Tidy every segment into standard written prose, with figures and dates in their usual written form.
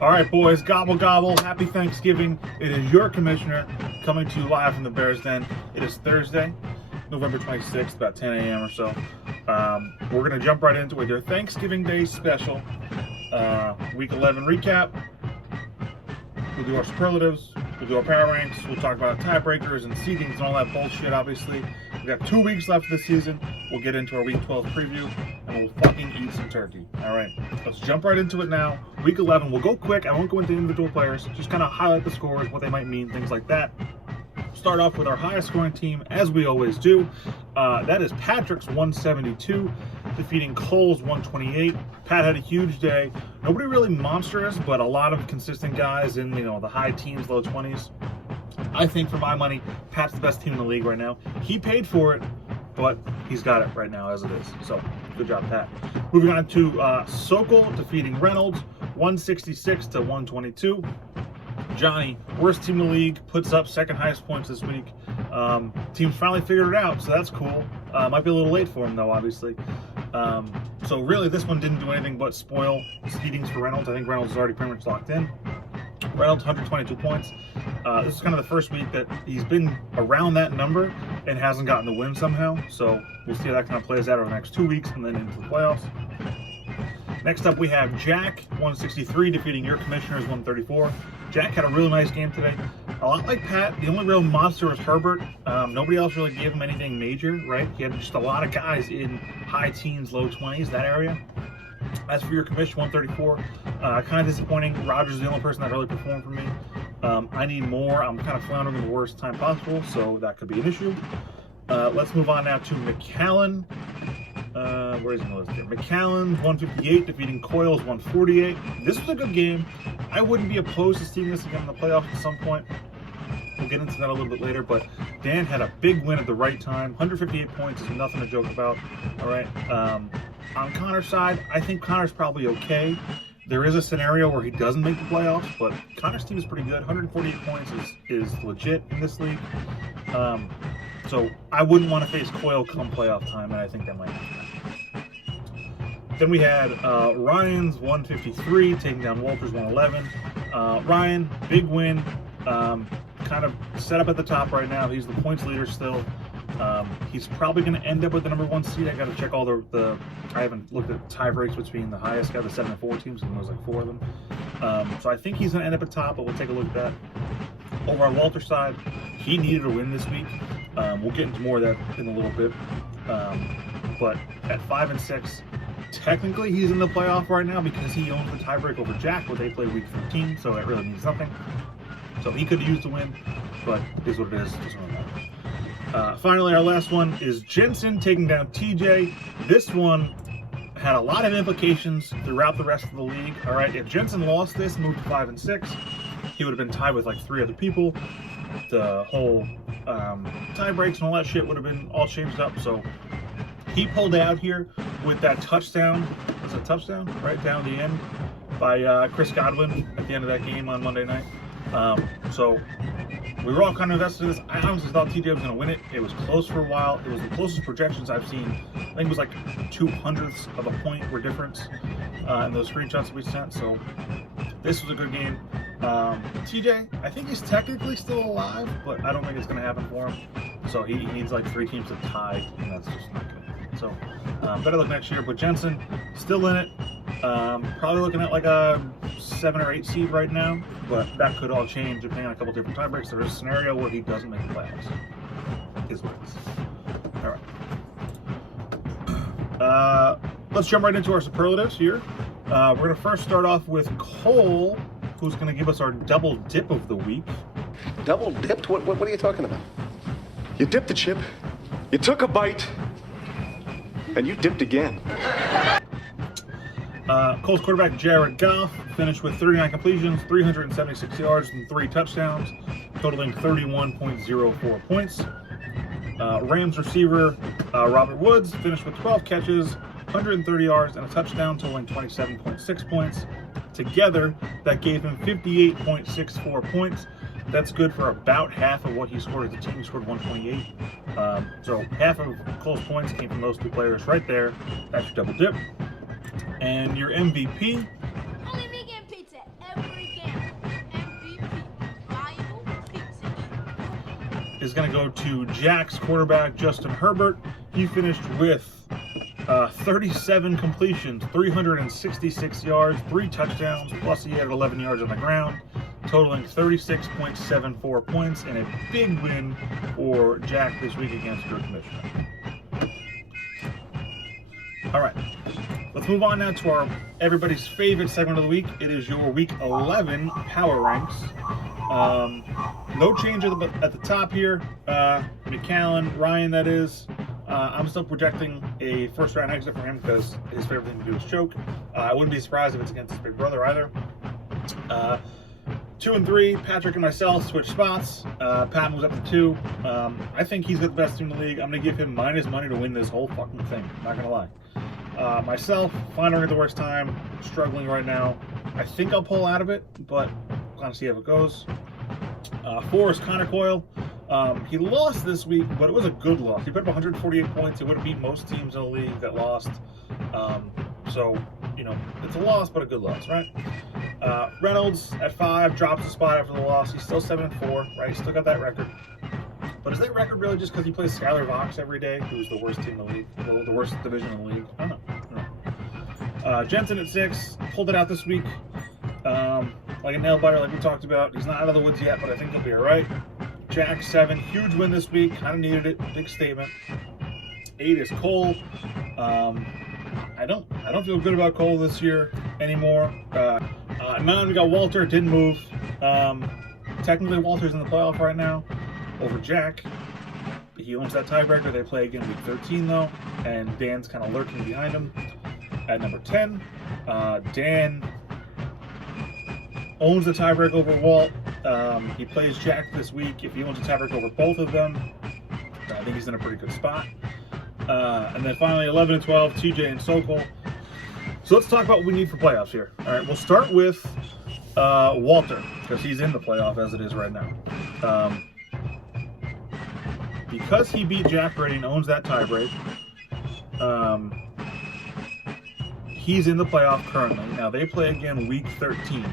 All right, boys, gobble gobble. Happy Thanksgiving. It is your commissioner coming to you live from the Bears Den. It is Thursday, November 26th, about 10 a.m. or so. We're going to jump right into it with your Thanksgiving Day special. Week 11 recap. We'll do our superlatives. We'll do our power ranks. We'll talk about tiebreakers and seedings and all that bullshit, obviously. We've got 2 weeks left of the season. We'll get into our Week 12 preview, and we'll fucking eat some turkey. All right, let's jump right into it now. Week 11, we'll go quick. I won't go into individual players. Just kind of highlight the scores, what they might mean, things like that. Start off with our highest scoring team, as we always do. That is Patrick's 172, defeating Cole's 128. Pat had a huge day. Nobody really monstrous, but a lot of consistent guys in the high teens, low 20s. I think for my money, Pat's the best team in the league right now. He paid for it, but he's got it right now as it is. So good job, Pat. Moving on to Sokol defeating Reynolds, 166 to 122. Johnny, worst team in the league, puts up second highest points this week. Team's finally figured it out, so that's cool. Might be a little late for him, though, obviously. So really, this one didn't do anything but spoil seedings for Reynolds. I think Reynolds is already pretty much locked in. Reynolds, 122 points. This is kind of the first week that he's been around that number and hasn't gotten the win somehow. So we'll see how that kind of plays out over the next 2 weeks and then into the playoffs. Next up, we have Jack, 163, defeating your commissioners, 134. Jack had a really nice game today. A lot like Pat, the only real monster was Herbert. Nobody else really gave him anything major, right? He had just a lot of guys in high teens, low 20s, that area. As for your commission, 134, kind of disappointing. Rogers is the only person that really performed for me. I need more. I'm kind of floundering in the worst time possible, so that could be an issue. Let's move on now to McAllen. Where is the list here? McAllen, 158, defeating Coyles, 148. This was a good game. I wouldn't be opposed to seeing this again in the playoffs at some point. We'll get into that a little bit later, but Dan had a big win at the right time. 158 points is nothing to joke about. All right. On Connor's side, I think Connor's probably okay. There is a scenario where he doesn't make the playoffs, but Connor's team is pretty good. 148 points is legit in this league. So I wouldn't want to face Coyle come playoff time, and I think that might happen. Then we had Ryan's 153, taking down Walter's 111. Ryan, big win. Kind of set up at the top right now. He's the points leader still. He's probably going to end up with the number 1 seed. I got to check all the I haven't looked at tie breaks between the highest guy, the 7 and 4 teams, and there's like 4 of them. So I think he's going to end up at top, but we'll take a look at that. Over on Walter's side, he needed a win this week. We'll get into more of that in a little bit. But at 5 and 6, technically he's in the playoff right now because he owns the tiebreak over Jack, but they play week 15, so that really means nothing. So he could have used the win, but it is what it is. It doesn't really matter. Finally, our last one is Jensen taking down TJ. This one had a lot of implications throughout the rest of the league. All right, if Jensen lost this and moved to 5 and 6, he would have been tied with like 3 other people. The whole tie breaks and all that shit would have been all changed up. So he pulled out here with that touchdown. Was it a touchdown? Right down the end by Chris Godwin at the end of that game on Monday night. So we were all kind of invested in this. I honestly thought TJ was going to win it. It was close for a while. It was the closest projections I've seen. I think it was like 0.02 of a point were difference in those screenshots that we sent. So this was a good game. TJ, I think he's technically still alive, but I don't think it's going to happen for him. So he needs like 3 teams to tie, and that's just not good. So better look next year. But Jensen still in it. Probably looking at like a 7 or 8 seed right now, but that could all change depending on a couple different tiebreaks. There is a scenario where he doesn't make the playoffs. Is what it is. All right. Let's jump right into our superlatives here. We're going to first start off with Cole, who's going to give us our double dip of the week. Double dipped? What are you talking about? You dipped the chip, you took a bite, and you dipped again. Colts quarterback Jared Goff finished with 39 completions, 376 yards, and 3 touchdowns, totaling 31.04 points. Rams receiver Robert Woods finished with 12 catches, 130 yards, and a touchdown, totaling 27.6 points. Together, that gave him 58.64 points. That's good for about half of what he scored as a team. He scored 128. So half of Cole's points came from those 2 players right there. That's your double dip. And your MVP. Only vegan pizza every is going to go to Jack's quarterback, Justin Herbert. He finished with 37 completions, 366 yards, 3 touchdowns, plus he had 11 yards on the ground, totaling 36.74 points, and a big win for Jack this week against your commissioner. All right, let's move on now to our everybody's favorite segment of the week. It is your Week 11 Power Ranks. No change at the top here. McAllen, Ryan, that is. I'm still projecting a first-round exit for him because his favorite thing to do is choke. I wouldn't be surprised if it's against his big brother either. 2 and 3, Patrick and myself switch spots. Pat moves up to 2. I think he's got the best team in the league. I'm going to give him minus money to win this whole fucking thing. Not going to lie. Myself, finding at the worst time, struggling right now. I think I'll pull out of it, but we'll kind of see how it goes. 4 is Connor Coyle. He lost this week, but it was a good loss. He put up 148 points. He would have beat most teams in the league that lost. So, you know, it's a loss, but a good loss, right? Reynolds at 5 drops a spot after the loss. He's still 7-4, right? He's still got that record. But is that record really just because he plays Skylar Vox every day, who's the worst team in the league, the worst division in the league? I don't know. Jensen at 6, pulled it out this week. Like a nail biter, like we talked about. He's not out of the woods yet, but I think he'll be all right. Jack 7, huge win this week. Kind of needed it. Big statement. 8 is Cole. I don't feel good about Cole this year anymore. 9 we got Walter. Didn't move. Technically Walter's in the playoff right now over Jack. He owns that tiebreaker. They play again week 13 though, and Dan's kind of lurking behind him. At number 10, Dan owns the tiebreak over Walt. He plays Jack this week. If he owns the tiebreak over both of them, I think he's in a pretty good spot. And then finally, 11 and 12, TJ and Sokol. So let's talk about what we need for playoffs here. All right, we'll start with Walter, because he's in the playoff as it is right now. Because he beat Jack already and owns that tiebreak, he's in the playoff currently. Now, they play again week 13.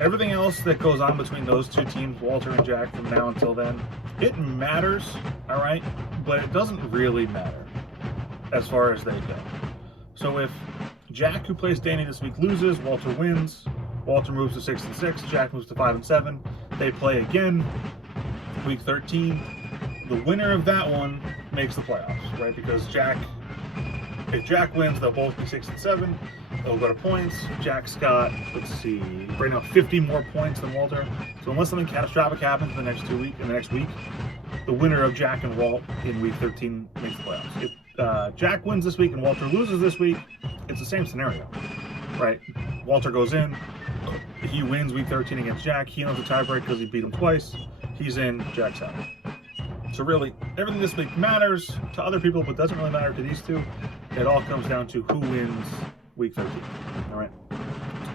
Everything else that goes on between those two teams, Walter and Jack, from now until then, it matters, all right? But it doesn't really matter as far as they go. So if Jack, who plays Danny this week, loses, Walter wins. Walter moves to 6 and 6. Jack moves to 5 and 7. They play again week 13. The winner of that one makes the playoffs, right? Because if Jack wins, they'll both be 6 and 7. They'll go to points. Jack's got, let's see, right now 50 more points than Walter. So unless something catastrophic happens in the next week, the winner of Jack and Walt in week 13 makes the playoffs. If Jack wins this week and Walter loses this week, it's the same scenario, right? Walter goes in. He wins week 13 against Jack. He owns the tiebreak because he beat him twice. He's in. Jack's out. So really, everything this week matters to other people, but doesn't really matter to these two. It all comes down to who wins week 13. All right.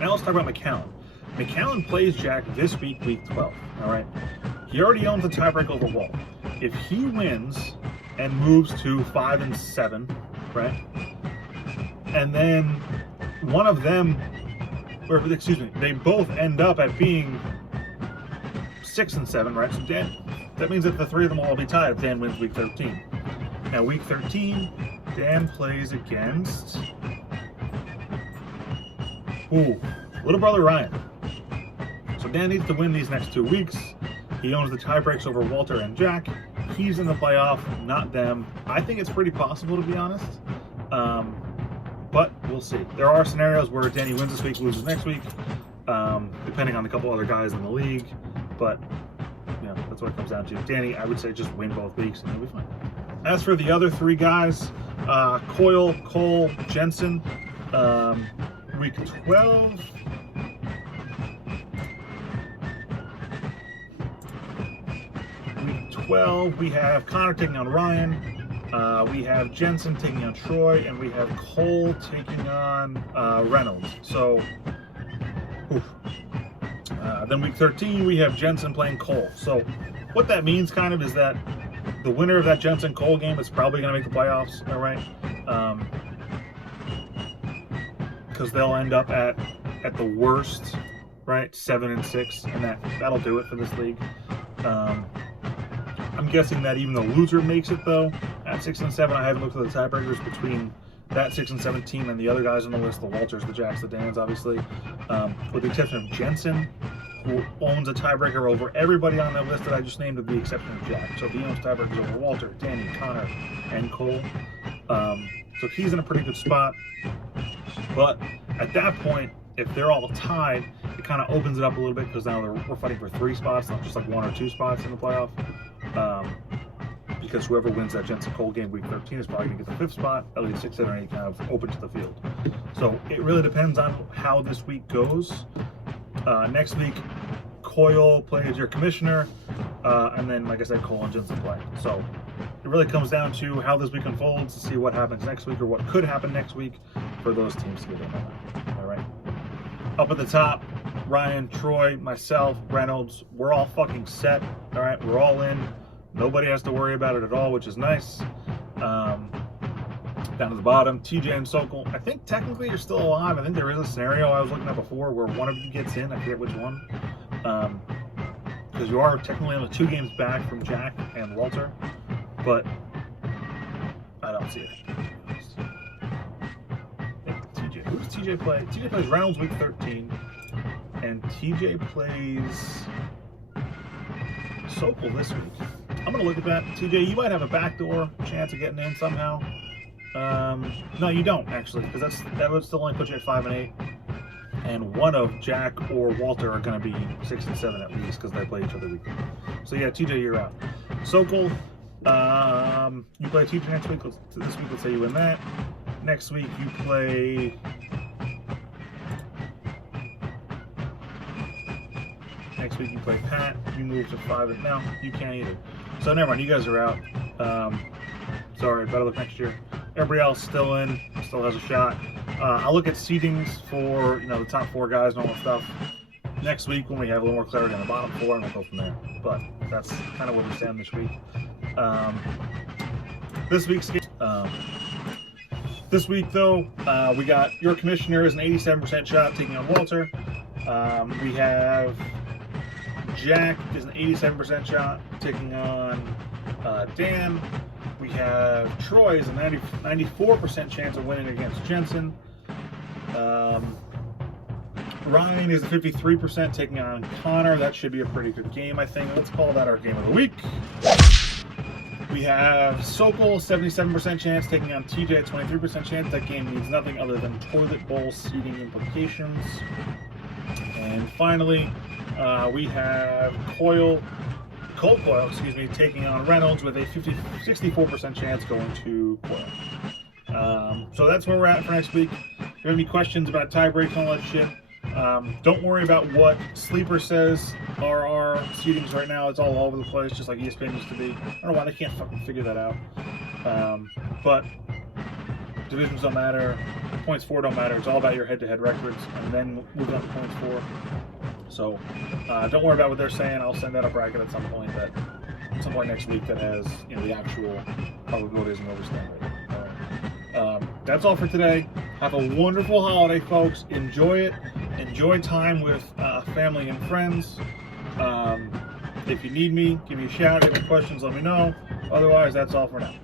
Now let's talk about McAllen. McAllen plays Jack this week, week 12. All right. He already owns the tiebreak over Walt. If he wins and moves to 5 and 7, right? And then one of them, or excuse me, they both end up at being 6 and 7, right? So that means that the three of them will all be tied if Dan wins week 13. Now week 13, Dan plays against little brother Ryan. So Dan needs to win these next 2 weeks. He owns the tiebreaks over Walter and Jack. He's in the playoff, not them. I think it's pretty possible, to be honest. But we'll see. There are scenarios where Danny wins this week, loses next week, depending on a couple other guys in the league. But, you know, that's what it comes down to. Danny, I would say just win both weeks and he'll be fine. As for the other 3 guys, Coyle, Cole, Jensen, week 12. Week 12, we have Connor taking on Ryan. We have Jensen taking on Troy, and we have Cole taking on Reynolds. So, then week 13, we have Jensen playing Cole. So, what that means kind of is that the winner of that Jensen-Cole game is probably going to make the playoffs, all right? Because they'll end up at the worst, right, 7 and 6, and that'll do it for this league. I'm I'm guessing that even the loser makes it though at 6 and 7. I haven't looked at the tiebreakers between that 6 and 7 team and the other guys on the list, the Walters, the Jacks, the Dans, obviously, with the exception of Jensen, who owns a tiebreaker over everybody on that list that I just named, with the exception of Jack. So he owns tiebreakers over Walter, Danny, Connor, and Cole. So he's in a pretty good spot. But at that point, if they're all tied, it kind of opens it up a little bit, because now we're fighting for 3 spots, not just like 1 or 2 spots in the playoff. Because whoever wins that Jensen Cole game week 13 is probably going to get the 5th spot. At least 6, 7, or 8 kind of open to the field. So it really depends on how this week goes. Next week, Coyle plays your commissioner, and then, like I said, Cole and Jensen play. So it really comes down to how this week unfolds to see what happens next week, or what could happen next week for those teams to get in there. All right. Up at the top, Ryan, Troy, myself, Reynolds, we're all fucking set. All right, we're all in. Nobody has to worry about it at all, which is nice. Down to the bottom, TJ and Sokol. I think technically you're still alive. I think there is a scenario I was looking at before where one of you gets in. I forget which one. Because you are technically only 2 games back from Jack and Walter. But I don't see it. TJ. Who does TJ play? TJ plays Reynolds week 13. And TJ plays Sokol this week. I'm going to look at that. TJ, you might have a backdoor chance of getting in somehow. No, you don't, actually, because that would still only put you at 5 and 8. And one of Jack or Walter are going to be 6 and 7 at least, because they play each other weekly. So yeah, TJ, you're out. Sokol, you play TJ next week. This week, let's say you win that. Next week, you play... Next week, you play Pat. You move to 5 and... No, you can't either. So never mind, you guys are out. Sorry, better luck next year. Everybody else still in, still has a shot. I'll look at seedings for the top 4 guys and all that stuff next week when we have a little more clarity on the bottom 4, and we'll go from there. But that's kind of where we stand this week. This week though, we got your commissioner is an 87% shot taking on Walter. We have Jack is an 87% shot taking on Dan. We have Troy is a 94% chance of winning against Jensen. Ryan is a 53% taking on Connor. That should be a pretty good game, I think. Let's call that our game of the week. We have Sokol, 77% chance, taking on TJ at 23% chance. That game means nothing other than toilet bowl seeding implications. And finally, we have Colt Coyle, taking on Reynolds with a 64% chance going to Coyle. So that's where we're at for next week. If you have any questions about tie breaks and all that shit, don't worry about what Sleeper says are our seedings right now. It's all over the place, just like ESPN used to be. I don't know why they can't fucking figure that out. But divisions don't matter, points for don't matter. It's all about your head-to-head records, and then move on to points for. So don't worry about what they're saying. I'll send out a bracket at some point next week that has the actual probabilities and where we stand right now. All right. That's all for today. Have a wonderful holiday, folks. Enjoy it. Enjoy time with family and friends. If you need me, give me a shout. If you have any questions, let me know. Otherwise, that's all for now.